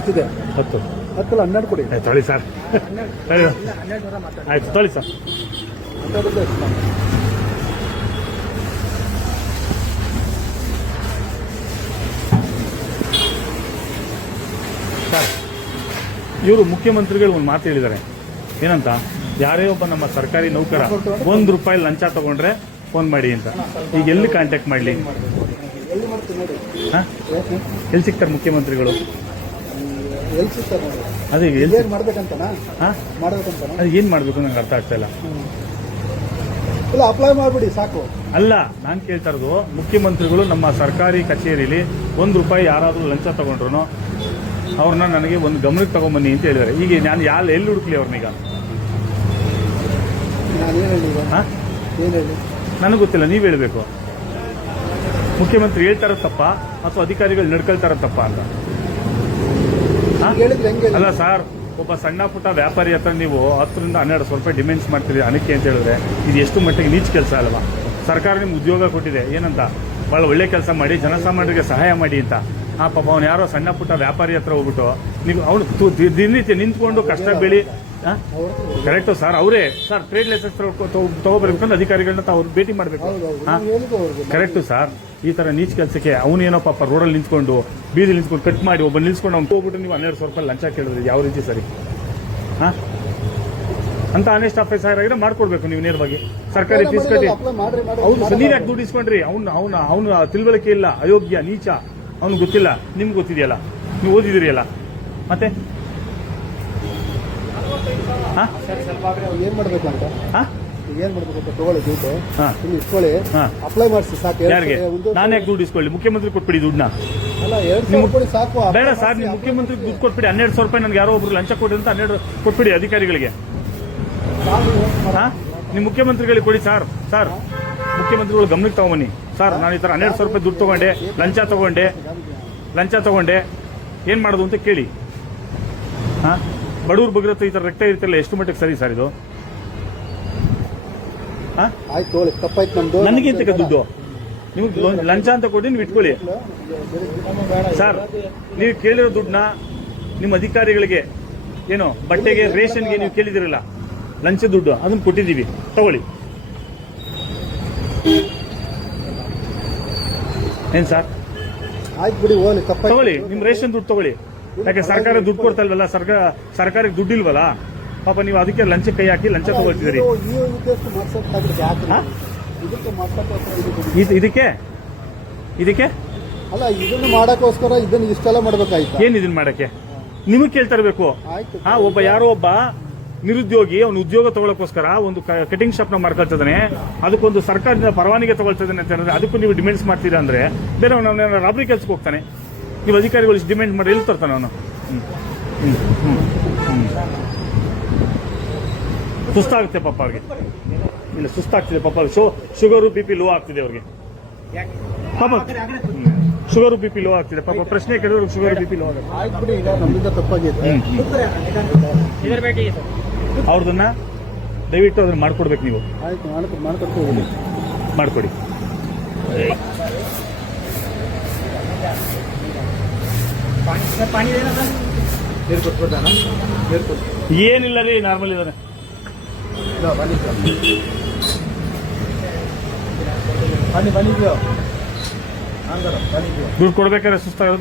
ಎಷ್ಟಿದೆ? 10. 10 12 ಕೊಡಿ. ತೊಳಿ ಸರ್, ಆಯ್ತು ತೊಳಿ ಸರ್. ಸರ್, ಇವರು ಮುಖ್ಯಮಂತ್ರಿಗಳು ಒಂದು ಮಾತು ಹೇಳಿದ್ದಾರೆ. ಏನಂತ? ಯಾರೇ ಒಬ್ಬ ನಮ್ಮ ಸರ್ಕಾರಿ ನೌಕರ ₹1 ಲಂಚ ತಗೊಂಡ್ರೆ ಫೋನ್ ಮಾಡಿ ಅಂತ. ಈಗ ಎಲ್ಲಿ ಕಾಂಟ್ಯಾಕ್ಟ್ ಮಾಡಲಿ? ಎಲ್ಲಿ ಸಿಗ್ತಾರೆ ಮುಖ್ಯಮಂತ್ರಿಗಳು? ಅದೇ ಏನ್ ಮಾಡ್ಬೇಕಂತ ಏನ್ ಮಾಡ್ಬೇಕು ನಂಗೆ ಅರ್ಥ ಆಗ್ತಾ ಇಲ್ಲ. ಅಪ್ಲೈ ಮಾಡ್ಬಿಡಿ ಸಾಕು. ಅಲ್ಲ, ನಾನ್ ಕೇಳ್ತಾ ಇರೋದು, ಮುಖ್ಯಮಂತ್ರಿಗಳು ನಮ್ಮ ಸರ್ಕಾರಿ ಕಚೇರಿಯಲ್ಲಿ ₹1 ಯಾರಾದ್ರೂ ಲಂಚ ತಗೊಂಡ್ರು ಅವ್ರನ್ನ ನನಗೆ ಒಂದು ಗಮನಕ್ಕೆ ತಗೊಂಬನ್ನಿ ಅಂತ ಹೇಳಿದ್ದಾರೆ. ಈಗ ನಾನು ಎಲ್ಲಿ ಹುಡುಕ್ಲಿ ಅವ್ರನ್ನೀಗ? ನನಗೆ ಗೊತ್ತಿಲ್ಲ, ನೀವ್ ಹೇಳ್ಬೇಕು. ಮುಖ್ಯಮಂತ್ರಿ ಹೇಳ್ತಾರ ತಪ್ಪ ಅಥವಾ ಅಧಿಕಾರಿಗಳು ನಡ್ಕೊಳ್ತಾರ ತಪ್ಪ ಅಂತ? ಅಲ್ಲ ಸರ್, ಒಬ್ಬ ಸಣ್ಣ ಪುಟ್ಟ ವ್ಯಾಪಾರಿ ಹತ್ರ ನೀವು 10 ರಿಂದ 12 ರೂಪಾಯಿ ಡಿಮ್ಯಾಂಡ್ಸ್ ಮಾಡ್ತೀರಿ ಹಣಕ್ಕೆ ಅಂತ ಹೇಳಿದ್ರೆ ಇದು ಎಷ್ಟು ಮಟ್ಟಿಗೆ ನೀಚ ಕೆಲಸ ಅಲ್ವಾ? ಸರ್ಕಾರ ನಿಮ್ಗೆ ಉದ್ಯೋಗ ಕೊಟ್ಟಿದೆ, ಏನಂತ? ಬಹಳ ಒಳ್ಳೆ ಕೆಲಸ ಮಾಡಿ ಜನಸಾಮಾನ್ಯರಿಗೆ ಸಹಾಯ ಮಾಡಿ ಅಂತ. ಪಾಪ ಅವ್ನು ಯಾರೋ ಸಣ್ಣ ಪುಟ್ಟ ವ್ಯಾಪಾರಿ ಹತ್ರ ಹೋಗ್ಬಿಟ್ಟು ನೀವು ಅವನು ದಿನನಿತ್ಯ ನಿಂತ್ಕೊಂಡು ಕಷ್ಟ ಬೆಳಿ. ಕರೆಕ್ಟು ಸರ್, ಅವರೇ ಸರ್ ಟ್ರೇಡ್ ಲೈಸೆನ್ಸ್ ತಗೋಬರ್ಬೇಕಂದ್ರೆ ಅಧಿಕಾರಿಗಳನ್ನ ತಾವು ಭೇಟಿ ಮಾಡಬೇಕು. ಕರೆಕ್ಟು ಸರ್, ಈ ತರ ನೀಚ್ ಕೆಲಸಕ್ಕೆ ಅವನೇನೋ ಪಾಪ ರೋಡಲ್ಲಿ ನಿಂತ್ಕೊಂಡು ಬೀದಿ ನಿಂತ್ಕೊಂಡು ಕಟ್ ಮಾಡಿ ಒಬ್ಬ ನಿಲ್ಸ್ಕೊಂಡು ಅವ್ನು ಹೋಗ್ಬಿಟ್ಟು ನೀವು ₹1200 ಲಂಚ ಕೇಳಿದ್ರೆ ಯಾವ ರೀತಿ ಸರಿ? ಅಂತ ಆನೆಸ್ಟ್ ಆಫೀಸರ್ ಆಗಿದ್ರೆ ಮಾಡ್ಕೊಡ್ಬೇಕು ನೀವು ನೇರವಾಗಿ. ಸರ್ಕಾರಿ ಫೀಸ್ ಕಟ್ಟಿ ಹೌದು, ನೀವ್ ಯಾಕೆ ದುಡ್ಡು ಇಸ್ಕೊಂಡ್ರಿ? ಅವ್ನು ತಿಳುವಳಿಕೆ ಇಲ್ಲ, ಅಯೋಗ್ಯ, ನೀಚ, ಅವ್ನು ಗೊತ್ತಿಲ್ಲ. ನಿಮ್ಗೆ ಗೊತ್ತಿದೆಯಲ್ಲ, ನೀವು ಓದಿದಿರಿಯಲ್ಲ, ಮತ್ತೆ ಏನ್ ಮಾಡ್ಬೇಕಂತ ತಗೊಳ್ಳಿ ದುಡ್ಡು ಇಸ್ಕೊಳ್ಳಿ, ಅಪ್ಲೈ ಮಾಡಿಸಿ ಸಾಕು. ಯಾರಿಗೆ? ನಾನು ಯಾಕೆ ದುಡ್ಡು ಇಸ್ಕೊಳ್ಳಿ? ಮುಖ್ಯಮಂತ್ರಿ ಕೊಟ್ಬಿಡಿ ದುಡ್ಡನ್ನ. ಸಾಕು. ಬೇಡ ಸರ್, ನೀವು ಮುಖ್ಯಮಂತ್ರಿ ದುಡ್ಡು ಕೊಟ್ಬಿಡಿ. ₹1200 ನನಗೆ ಯಾರೋ ಒಬ್ರು ಲಂಚ ಕೊಡಿ ಅಂತ 12 ಕೊಟ್ಬಿಡಿ ಅಧಿಕಾರಿಗಳಿಗೆ. ನೀವು ಮುಖ್ಯಮಂತ್ರಿಗಳಿಗೆ ಕೊಡಿ ಸರ್. ಸರ್, ಮುಖ್ಯಮಂತ್ರಿಗಳು ಗಮನಕ್ಕೆ ತಗೊಂಬನ್ನಿ ಸರ್. ನಾನು ಈ ತರ ₹1200 ದುಡ್ಡು ತಗೊಂಡೆ, ಲಂಚ ತಗೊಂಡೆ, ಏನ್ ಮಾಡೋದು ಅಂತ ಕೇಳಿ. ಬಡವ್ರ ಬಗ್ಗೆ ಈ ತರ ರಕ್ತ ಇರ್ತಿಲ್ಲ, ಎಷ್ಟು ಮಟ್ಟಿಗೆ ಸರಿ ಸರ್ ಇದು? ನನಗೆ ಇಂತಕ್ಕೆ ದುಡ್ಡು ನೀವು ಲಂಚ ಅಂತ ಕೊಡಿ, ನೀವು ಇಟ್ಕೊಳ್ಳಿ ಸರ್. ನೀವು ಕೇಳಿರೋ ದುಡ್ಡನ್ನ ನಿಮ್ಮ ಅಧಿಕಾರಿಗಳಿಗೆ ಏನು ಬಟ್ಟೆಗೆ, ರೇಷನ್ಗೆ ನೀವು ಕೇಳಿದಿರಲ್ಲ, ಲಂಚ ದುಡ್ಡು ಅದನ್ನ ಕೊಟ್ಟಿದ್ದೀವಿ, ತಗೊಳ್ಳಿ. ಏನ್ ಸರ್? ತಗೊಳ್ಳಿ, ನಿಮ್ ರೇಷನ್ ದುಡ್ಡು ತಗೊಳ್ಳಿ. ಯಾಕೆ ಸರ್ಕಾರ ದುಡ್ಡು ಕೊಡ್ತಾ ಇಲ್ವಲ್ಲ, ಸರ್ಕಾರಕ್ಕೆ ದುಡ್ಡು ಇಲ್ವಲ್ಲ ಪಾಪ, ನೀವು ಅದಕ್ಕೆ ಲಂಚ ಕೈ ಹಾಕಿ ಲಂಚ ತಗೊಳ್ತಿದ್ದೀರಿ. ಇದಕ್ಕೆ ಅಲ್ಲ, ಇದನ್ನು ಮಾಡಕ್ಕೋಸ್ಕರ ಇದನ್ನ ಇಷ್ಟೆಲ್ಲ ಮಾಡ್ಬೇಕಾಯ್ತು. ಏನ್ ಇದನ್ನ ಮಾಡಕ್ಕೆ ನಿಮಗ್ ಕೇಳ್ತಾ ಇರ್ಬೇಕು. ಒಬ್ಬ ಯಾರೋ ಒಬ್ಬ ನಿರುದ್ಯೋಗಿ ಅವ್ನು ಉದ್ಯೋಗ ತಗೊಳ್ಳೋಕೋಸ್ಕರ ಒಂದು ಕಟಿಂಗ್ ಶಾಪ್ ನ ಮಾಡ್ಕೊಳ್ತಿದ್ದಾನೆ, ಅದಕ್ಕೊಂದು ಸರ್ಕಾರದಿಂದ ಪರವಾನಗಿ ತಗೊಳ್ತಿದ್ದಾನೆ ಅಂತ ಹೇಳಿದ್ರೆ ಅದಕ್ಕೂ ನೀವು ಡಿಮ್ಯಾಂಡ್ಸ್ ಮಾಡ್ತೀರಾ ಅಂದ್ರೆ ಬೇರೆ ಅವನ ರಾಬರಿ ಕೆಲ್ಸಕ್ಕೆ ಹೋಗ್ತಾನೆ. ನೀವು ಅಧಿಕಾರಿಗಳು ಡಿಮ್ಯಾಂಡ್ ಮಾಡಿ ಎಲ್ಲಿ ತರ್ತಾನೆ ಅವನು? ಸುಸ್ತಾಗುತ್ತೆ ಪಾಪ ಅವ್ರಿಗೆ. ಇಲ್ಲ, ಸುಸ್ತಾಗ್ತಿದೆ ಪಾಪ. ಶುಗರು BP ಲೋ ಆಗ್ತಿದೆ ಅವ್ರಿಗೆ ಪಾಪ. ಶುಗರು BP ಲೋ ಆಗ್ತಿದೆ ಪಾಪ. ಪ್ರಶ್ನೆ ಕೇಳಿದ್ರು ಶುಗರ್ BP ಲೋ ಆಗುತ್ತೆ. ಅವ್ರದನ್ನ ದಯವಿಟ್ಟು ಅದನ್ನ ಮಾಡ್ಕೊಡ್ಬೇಕು ನೀವು. ಮಾಡ್ಕೊಡಿ. ಏನಿಲ್ಲ ರೀ, ನಾರ್ಮಲ್ ಇದಾನೆ. ದುಡ್ಡು ಕೊಡ್ಬೇಕಾದ್ರೆ ಸುಸ್ತಾಗೋದು.